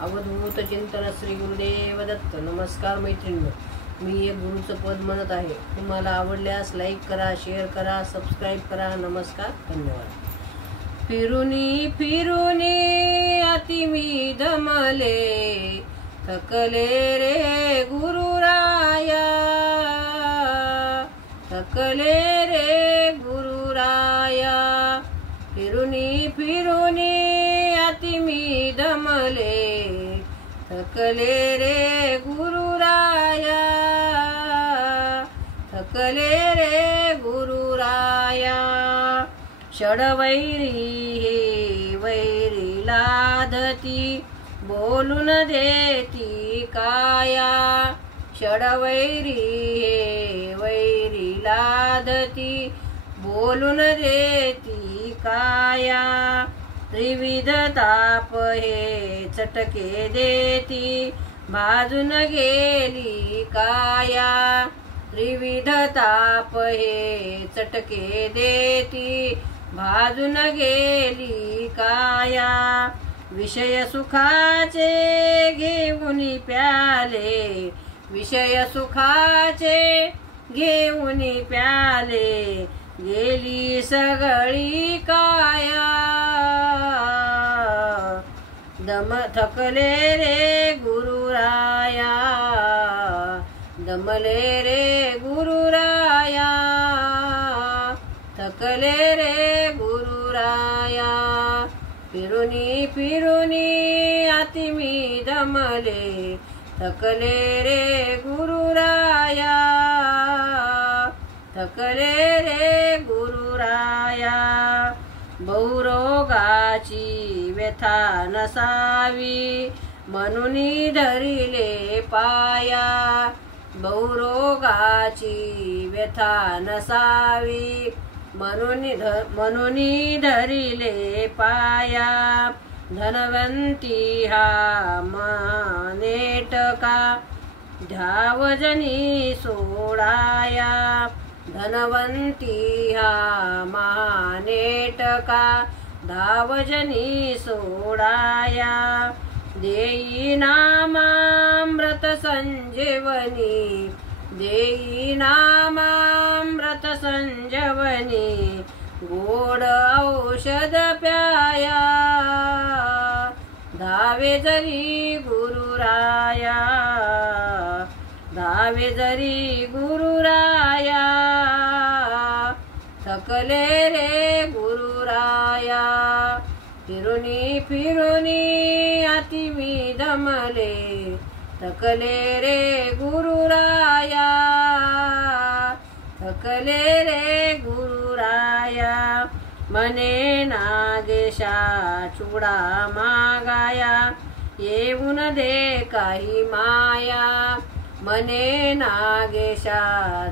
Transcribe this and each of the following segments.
अवधूत चिंतन श्री गुरुदेव दत्त. नमस्कार मैत्रिणी, मी एक गुरुचं पद म्हणत आहे. तुम्हाला आवडल्यास लाईक करा, शेअर करा, सबस्क्राईब करा. नमस्कार, धन्यवाद. फिरुनी फिरुनी अति मी दमले, थकले रे गुरुराया, थकले रे गुरुराया. फिरुनी फिरुनी अति मी दमले, थकले रे गुरुराया, थकले रे गुरुराया. षडवैरी हे वैरी लाधती, बोलून देती काया. षडवैरी हे वैरी लाधती, बोलून देती काया. त्रिविध ताप हे चटके देती, भाजून गेली काया. त्रिविध ताप हे चटके देती, भाजून गेली काया. विषय सुखाचे घेऊन प्याले, विषय सुखाचे घेऊन प्याले, गेली सगळी काया. दम थकले रे गुरुराया, दमले रे गुरुराया, थकले रे गुरुराया. फिरुनी फिरुनी अति मी दमले, थकले रे गुरुराया, थकले रे गुरुराया. बहुरोगाची व्यथा नसावी, म्हणून धरिले पाया. बहुरोगाची व्यथा नसावी, म्हणून धरिले पाया. धनवंती हा मानेटका, ध्यावजनी सोडाया. धनवंती हा महानेटका, धावजनी सोडाया. देई नामामृत संजीवनी, देई नामामृत संजीवनी. गोड औषध प्याया, धावे जरी गुरुराया, धावे जरी गुरुराया. थकले रे गुरुराया. फिरुनी फिरुनी अति मी दमले, थकले रे गुरुराया, थकले रे गुरुराया. मने नागेशा चुडा मागाया, येऊन दे काही माया. मने नागेशा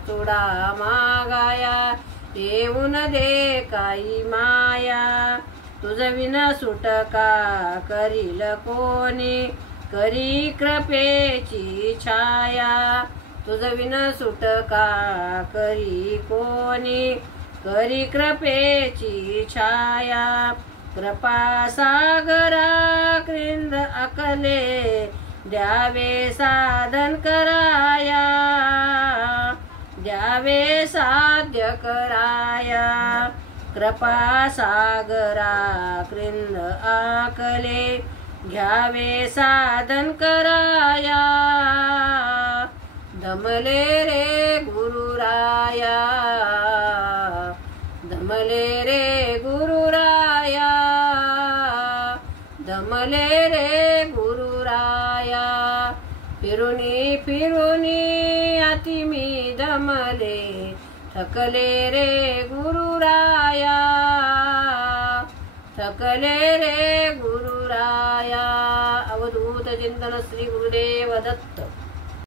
चुडा मागाया, येऊन दे काही माया. तुझ विन सुटका करील कोणी, करी कृपेची छाया. तुझ विन सुटका करी कोणी, करी कृपेची छाया. कृपा सागरा कृंद अकले, द्यावे साधन कराया, द्यावे साध्य कराया. कृपा सागरा कृंद आकले, घ्यावे साधन कराया. दमले रे गुरुराया, दमले रे गुरुराया, दमले रे गुरुराया. फिरुनी फिरुनी अति मी दमले, थकले रे गुरुराया, थकले रे गुरुराया. अवधूत चिंतन श्री गुरुदेव दत्त.